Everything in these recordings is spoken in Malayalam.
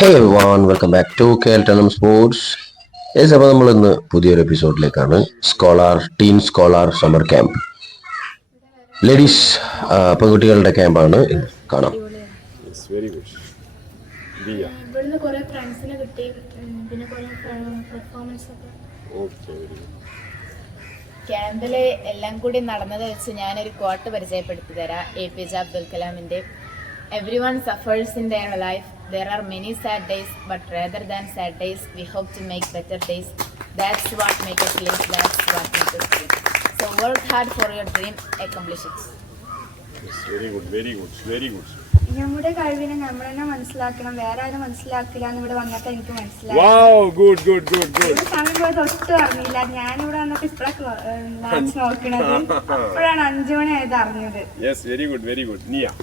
Hey everyone, welcome back to കേൾട്ടനം സ്പോർട്സ്. അപ്പോൾ നമ്മൾ ഇന്ന് പുതിയൊരു എപ്പിസോഡിലേക്കാണ്. Teen scholar summer camp, ladies പെൺകുട്ടികളുടെ ക്യാമ്പാണ് ഇന്ന്. കാണാം. ഇവിടുന്ന് കുറെ ഫ്രണ്ട്സിനെ കിട്ടി, പിന്നെ കുറെ പെർഫോമൻസ് ഒക്കെ. ക്യാമ്പില് എല്ലാം കൂടി നടന്നത് വെച്ച് ഞാനൊരു ക്വാട്ട് പരിചയപ്പെടുത്തി തരാം. APJ അബ്ദുൽ കലാമിന്റെ Everyone suffers in their life. There are many sad days, but rather than sad days, we hope to make better days. That's what makes us live. That's what makes us dream. So work hard for your dream. Accomplish it. Yes, very good, very good, very good. നമ്മുടെ കഴിവിനെ നമ്മൾ തന്നെ മനസ്സിലാക്കണം, വേറെ ആരും മനസ്സിലാക്കില്ല എന്ന് ഇവിടെ വന്നിട്ട് എനിക്ക് മനസ്സിലായി. Wow, good, good, good, good. സമയം പോയത് ഒട്ടും അറിഞ്ഞില്ല. ഞാനിവിടെ വന്നിട്ട് ഇപ്പഴൊക്കെ മാച്ച് നോക്കണത്, അപ്പോഴാണ് 5 മണി ആയത് അറിഞ്ഞത്. Yes, very good, very good. Nia.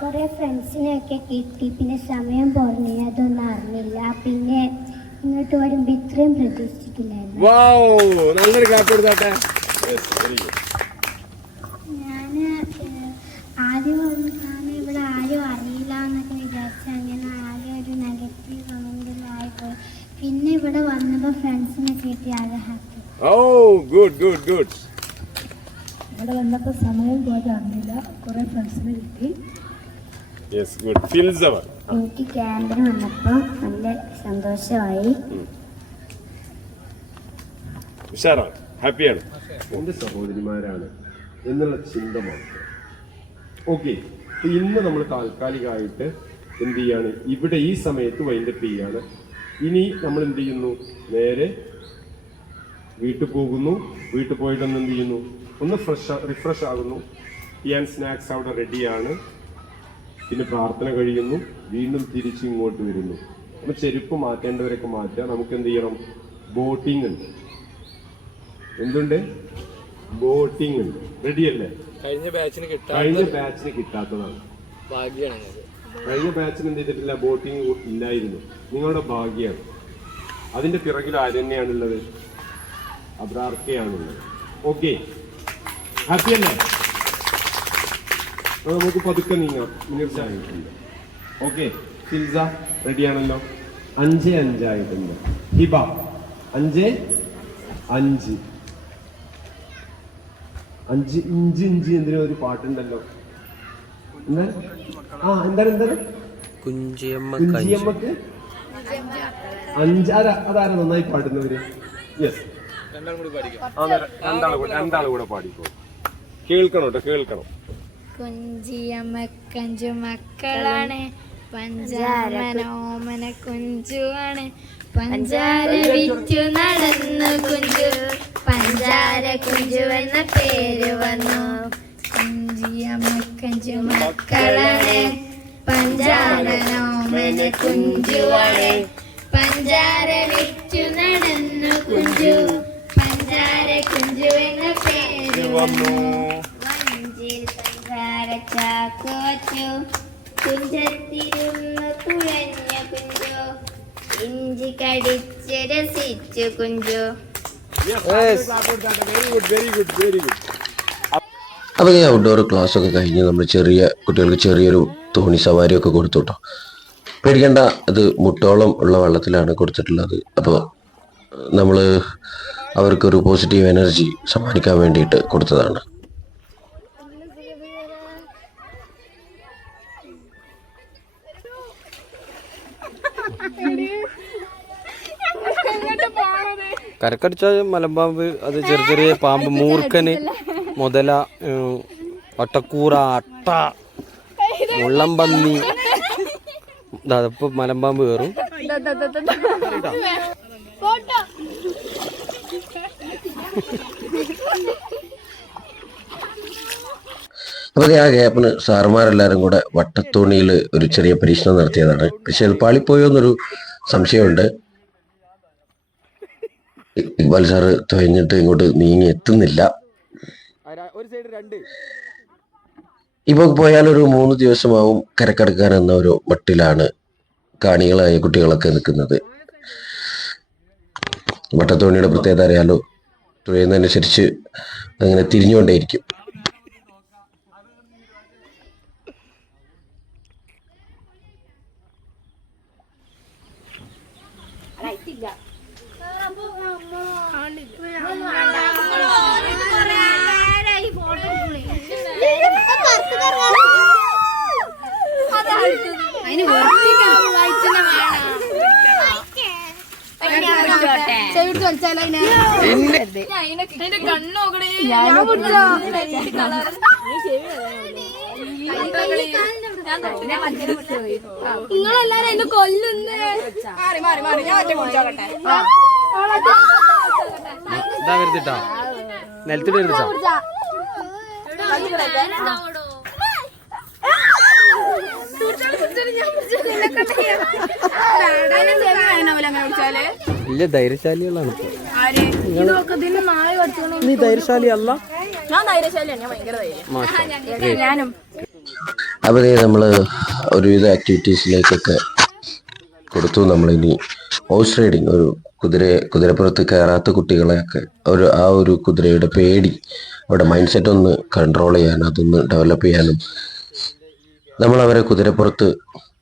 കുറെ ഫ്രണ്ട്സിനെയൊക്കെ കിട്ടി, പിന്നെ സമയം പോർണി അതൊന്നും അറിഞ്ഞില്ല. പിന്നെ ഇങ്ങോട്ട് വരുമ്പോ ഇത്രയും പ്രതീക്ഷിച്ചിട്ടില്ലായിരുന്നു. Wow, നല്ലൊരു ക്ലാപ്പ് കൊടുത്താട്ടെ. Yes, very good. ഞാന് ആദ്യം ഇവിടെ ആരും അറിയില്ല എന്നൊക്കെ വിചാരിച്ച, അങ്ങനെ ആകെ ഒരു നെഗറ്റീവ് കമന്റിലായിപ്പോയി. പിന്നെ ഇവിടെ വന്നപ്പോ ഫ്രണ്ട്സിനെ കിട്ടി, ആകെ happy. Oh, good, good, good. ഇവിടെ വന്നപ്പോൾ സമയം പോയത് അറിഞ്ഞില്ല, കുറെ ഫ്രണ്ട്സിനെ കിട്ടി. Yes, good. Feels our. എനിക്ക് ക്യാമ്പിന് വന്നപ്പോൾ നല്ല സന്തോഷമായി. ഉഷാറാണ്, ഹാപ്പിയാണ്. എന്റെ സഹോദരിമാരാണ് എന്നുള്ള ചിന്ത മാത്രം. ഓക്കെ, ഇന്ന് നമ്മൾ താൽക്കാലികമായിട്ട് എന്ത് ചെയ്യാണ്, ഇവിടെ ഈ സമയത്ത് വൈൻഡപ്പ് ചെയ്യാണ്. ഇനി നമ്മൾ എന്ത് ചെയ്യുന്നു, നേരെ വീട്ടിൽ പോകുന്നു. വീട്ടിൽ പോയിട്ടൊന്ന് എന്ത് ചെയ്യുന്നു, ഒന്ന് റിഫ്രഷ് ആകുന്നു. ടീ ആൻഡ് സ്നാക്സ് അവിടെ റെഡിയാണ്. പിന്നെ പ്രാർത്ഥന കഴിയുന്നു. വീണ്ടും തിരിച്ച് ഇങ്ങോട്ട് വരുന്നു. നമ്മൾ ചെരുപ്പ് മാറ്റേണ്ടവരൊക്കെ മാറ്റുക. നമുക്ക് എന്ത് ചെയ്യണം, ബോട്ടിംഗ് ഉണ്ട്. എന്തുണ്ട്? ബോട്ടിംഗ് ഉണ്ട്. റെഡിയല്ലേ? കഴിഞ്ഞ ബാച്ചിന് കിട്ടാത്തതാണ്. കഴിഞ്ഞ ബാച്ചിന് എന്ത് ചെയ്തിട്ടില്ല, ബോട്ടിംഗ് ഇല്ലായിരുന്നു. നിങ്ങളുടെ ഭാഗ്യമാണ്. അതിന്റെ പിറകിൽ ആര് തന്നെയാണുള്ളത്? അബ്രാർക്കെയാണുള്ളത്. ഓക്കെ, ഹാപ്പി അല്ലേ? നമുക്ക് പതുക്കെ നീങ്ങാം. തീർച്ചയായിട്ടുണ്ട്. ഓക്കെ, ഫിൽസ റെഡിയാണല്ലോ. 5-5 ആയിട്ടുണ്ട്. ഹിബ 5-5. 5 ഇഞ്ച് എന്തിനും ഒരു പാട്ടുണ്ടല്ലോ. എന്താണ് കുഞ്ചിയമ്മക്ക് 5. അതാരാ നന്നായി പാടുന്നവര്? യെസ്, രണ്ടാളും കൂടെ പാടിക്കോ. കേൾക്കണം കേട്ടോ, കേൾക്കണം. കുഞ്ചിയമ്മക്കഞ്ചു മക്കളാണ്, പഞ്ചാരനോമന കുഞ്ചുവാണ്. പഞ്ചാര വിറ്റു നടന്നു കുഞ്ചു, പഞ്ചാര കുഞ്ചു എന്ന പേര് വന്നു. കുഞ്ചിയമ്മക്കഞ്ചു മക്കളാണ്, പഞ്ചാരനോമന കുഞ്ചുവാണ്. പഞ്ചാര വിറ്റു നടന്നു കുഞ്ചു, പഞ്ചാര കുഞ്ചു എന്ന പേര് വന്നു. വഞ്ചിൽ പഞ്ചാര ചാക്കു വച്ചു, കുഞ്ചത്തിരുന്ന് കുഴഞ്ഞ കുഞ്ചു, ഇഞ്ചി കടിച്ച് രസിച്ചു കുഞ്ചു. അപ്പോൾ ഈ ഔട്ട്ഡോർ ക്ലാസ് ഒക്കെ കഴിഞ്ഞ് നമ്മൾ കുട്ടികൾക്ക് ചെറിയൊരു തോണി സവാരിയൊക്കെ കൊടുത്തു കേട്ടോ. പേടിക്കേണ്ട, അത് മുട്ടോളം ഉള്ള വെള്ളത്തിലാണ് കൊടുത്തിട്ടുള്ളത്. അപ്പോൾ നമ്മൾ അവർക്കൊരു പോസിറ്റീവ് എനർജി സമ്മാനിക്കാൻ വേണ്ടിയിട്ട് കൊടുത്തതാണ്. കരക്കടിച്ച മലമ്പാമ്പ്, അത് ചെറിയ ചെറിയ പാമ്പ്, മൂർഖന്, മുതല, ഒട്ടക്കൂറ, അട്ട, മുള്ളംപന്നി. ഇപ്പൊ മലമ്പാമ്പ് കയറും. അപ്പോൾ ആ ഗ്യാപ്പിന് സാറുമാരെല്ലാവരും കൂടെ വട്ടത്തോണിയിൽ ഒരു ചെറിയ പരീക്ഷണം നടത്തിയതാണ്. പക്ഷെ അത് പാളിപ്പോയോ എന്നൊരു സംശയമുണ്ട്. ഇക്ബാൽ സാറ് തുഴഞ്ഞിട്ട് ഇങ്ങോട്ട് നീങ്ങി എത്തുന്നില്ല. ഇപ്പൊ പോയാൽ ഒരു 3 ദിവസമാവും കരക്കടക്കാൻ എന്ന ഒരു മട്ടിലാണ് കാണികളായ കുട്ടികളൊക്കെ നിൽക്കുന്നത്. വട്ടത്തോണിയുടെ പ്രത്യേകത അറിയാലോ, തുഴയുന്നതനുസരിച്ച് അങ്ങനെ തിരിഞ്ഞുകൊണ്ടേയിരിക്കും. നിങ്ങളെല്ലാരും എന്നെ കൊല്ലുന്നേ. ഇതാ വരുത്തിട്ടാ നിലത്തിട്ട് വരുത്തിട്ടാ ഇല്ല ധൈര്യശാലികളാണ് നീ ധൈര്യശാലി അല്ല അപ്പോൾ നമ്മൾ ഒരുവിധ ആക്ടിവിറ്റീസിലേക്കൊക്കെ കൊടുത്തു. നമ്മളിനി ഹോഴ്സ് റൈഡിങ്, ഒരു കുതിരപ്പുറത്ത് കയറാത്ത കുട്ടികളെയൊക്കെ ആ ഒരു കുതിരയുടെ പേടി, അവരുടെ മൈൻഡ് സെറ്റ് ഒന്ന് കൺട്രോൾ ചെയ്യാനും അതൊന്ന് ഡെവലപ്പ് ചെയ്യാനും നമ്മൾ അവരെ കുതിരപ്പുറത്ത്,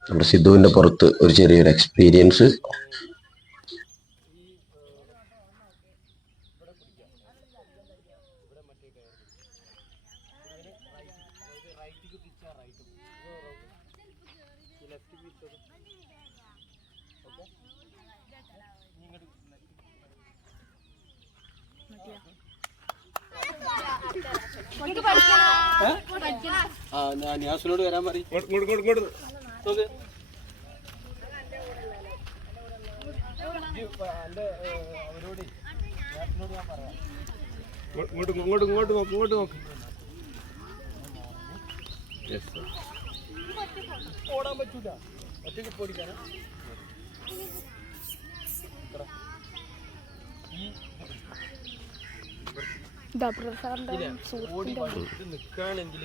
നമ്മുടെ സിദ്ധുവിൻ്റെ പുറത്ത് ഒരു ചെറിയൊരു എക്സ്പീരിയൻസ് ഞാസിനോട് വരാൻ പറയും. ഇങ്ങോട്ട് നോക്ക്. ഓടാൻ പറ്റൂല, ഒറ്റയ്ക്ക് പോടിക്കാനാ. നിൽക്കുകയാണെങ്കിൽ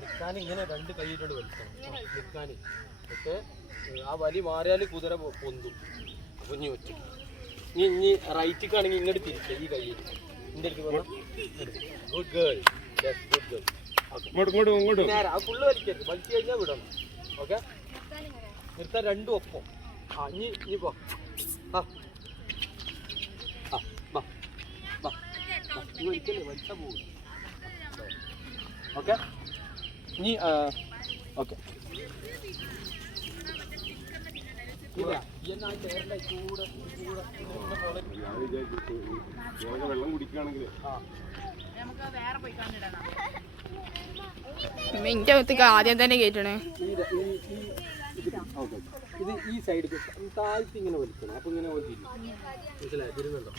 നിൽക്കാൻ ഇങ്ങനെ 2 കൈയിട്ടോട് വലിക്കണം. നിൽക്കാൻ പക്ഷേ ആ വലി മാറിയാൽ കുതിര പൊന്തും. അപ്പോൾ ഇനി ഒറ്റ ഇനി റൈറ്റിക്കാണെങ്കിൽ ഇങ്ങോട്ട് തിരിക്കുക. ഈ കയ്യിൽ എൻ്റെ അടുത്ത് പറഞ്ഞാൽ ഗുഡ് ഗേൾ, ഗുഡ് ഗേൾ. നേരെ ആ ഫുള്ള് വലിക്കരുത്, വലിച്ചു കഴിഞ്ഞാൽ വിടണം. ഓക്കെ, നിർത്താൻ 2 ഒപ്പം. ഇനി പോ. വലിക്കല്ലേ, വലിച്ചാൽ പോകും. ഓക്കെ, ഇനി ഓക്കെ. വെള്ളം കുടിക്കുകയാണെങ്കിൽ ആദ്യം തന്നെ കേട്ടണേ. ഇത് ഈ സൈഡ് താഴ്ത്തി ഇങ്ങനെ വലിക്കണം. അപ്പൊ ഇങ്ങനെ മനസ്സിലായി തിരുന്നുണ്ടോ?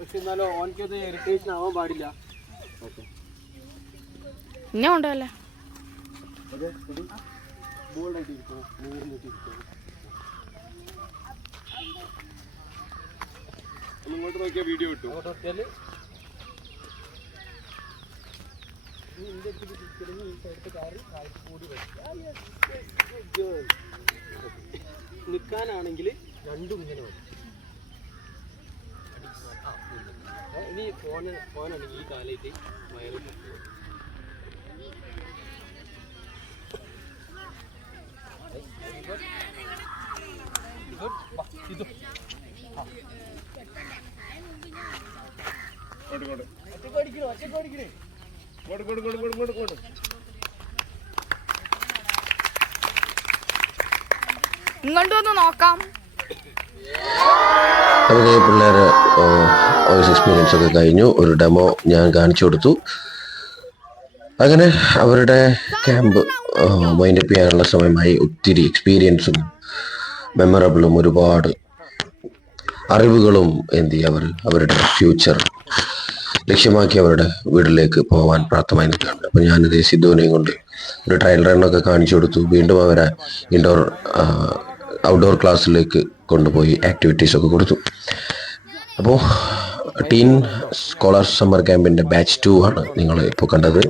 പക്ഷെ എന്നാലും ഓനക്കത് ഇറിറ്റേഷൻ ആവാൻ പാടില്ല. ഓക്കെ, പിന്നെ ഉണ്ടല്ലേ ബോൾഡായിട്ട് ഇരിക്കണം, മൂന്നിട്ടിരിക്കണം. ഇങ്ങോട്ട് നോക്കിയാൽ വീഡിയോ കിട്ടും. അങ്ങോട്ട് നോക്കിയാൽ ഇതിൻ്റെ അടുത്ത് തിരിച്ചില്ലെങ്കിൽ ഈ സൈഡത്തെ കാറ് താഴ്ത്തി കൂടി വരും. നിൽക്കാനാണെങ്കിൽ 2 ഇങ്ങനെ വരും. ഇനി ഫോനാണെങ്കിൽ ഈ കാലായിട്ട് വയറ് ഇങ്ങോട്ട് വന്ന് നോക്കാം. അങ്ങനെ പിള്ളേരെ വോയിസ് എക്സ്പീരിയൻസ് ഒക്കെ കഴിഞ്ഞു. ഒരു ഡെമോ ഞാൻ കാണിച്ചു കൊടുത്തു. അങ്ങനെ അവരുടെ ക്യാമ്പ് വൈൻഡപ്പ് ചെയ്യാനുള്ള സമയമായി. ഒത്തിരി എക്സ്പീരിയൻസും മെമ്മറബിളും ഒരുപാട് അറിവുകളും അവരുടെ ഫ്യൂച്ചർ ലക്ഷ്യമാക്കി അവരുടെ വീട്ടിലേക്ക് പോകാൻ പ്രാപ്തമായി നിൽക്കുകയാണ്. അപ്പോൾ ഞാനിത് സിദ്ധുവിനെയും കൊണ്ട് ഒരു ട്രയൽ റണ്ണൊക്കെ കാണിച്ചു കൊടുത്തു. വീണ്ടും അവരെ ഔട്ട്ഡോർ ക്ലാസ്സിലേക്ക് കൊണ്ടുപോയി ആക്ടിവിറ്റീസൊക്കെ കൊടുത്തു. അപ്പോൾ ടീൻ സ്കോളർ സമ്മർ ക്യാമ്പിൻ്റെ ബാച്ച് 2 ആണ് നിങ്ങൾ ഇപ്പോൾ കണ്ടത്.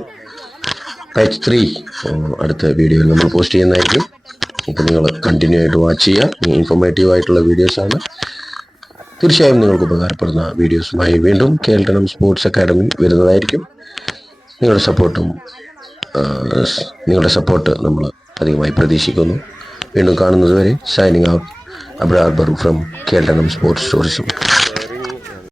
ബാച്ച് 3 അടുത്ത വീഡിയോയിൽ നമ്മൾ പോസ്റ്റ് ചെയ്യുന്നതായിരിക്കും. അപ്പോൾ നിങ്ങൾ കണ്ടിന്യൂ ആയിട്ട് വാച്ച് ചെയ്യുക. ഇൻഫോർമേറ്റീവ് ആയിട്ടുള്ള വീഡിയോസാണ്. തീർച്ചയായും നിങ്ങൾക്ക് ഉപകാരപ്പെടുന്ന വീഡിയോസുമായി വീണ്ടും കേൾട്ടനം സ്പോർട്സ് അക്കാഡമി വരുന്നതായിരിക്കും. നിങ്ങളുടെ സപ്പോർട്ട് നമ്മൾ അധികമായി പ്രതീക്ഷിക്കുന്നു. വീണ്ടും കാണുന്നത് വരെ signing out, Abrar Baru from കേൾട്ടനം സ്പോർട്സ് ടൂറിസം.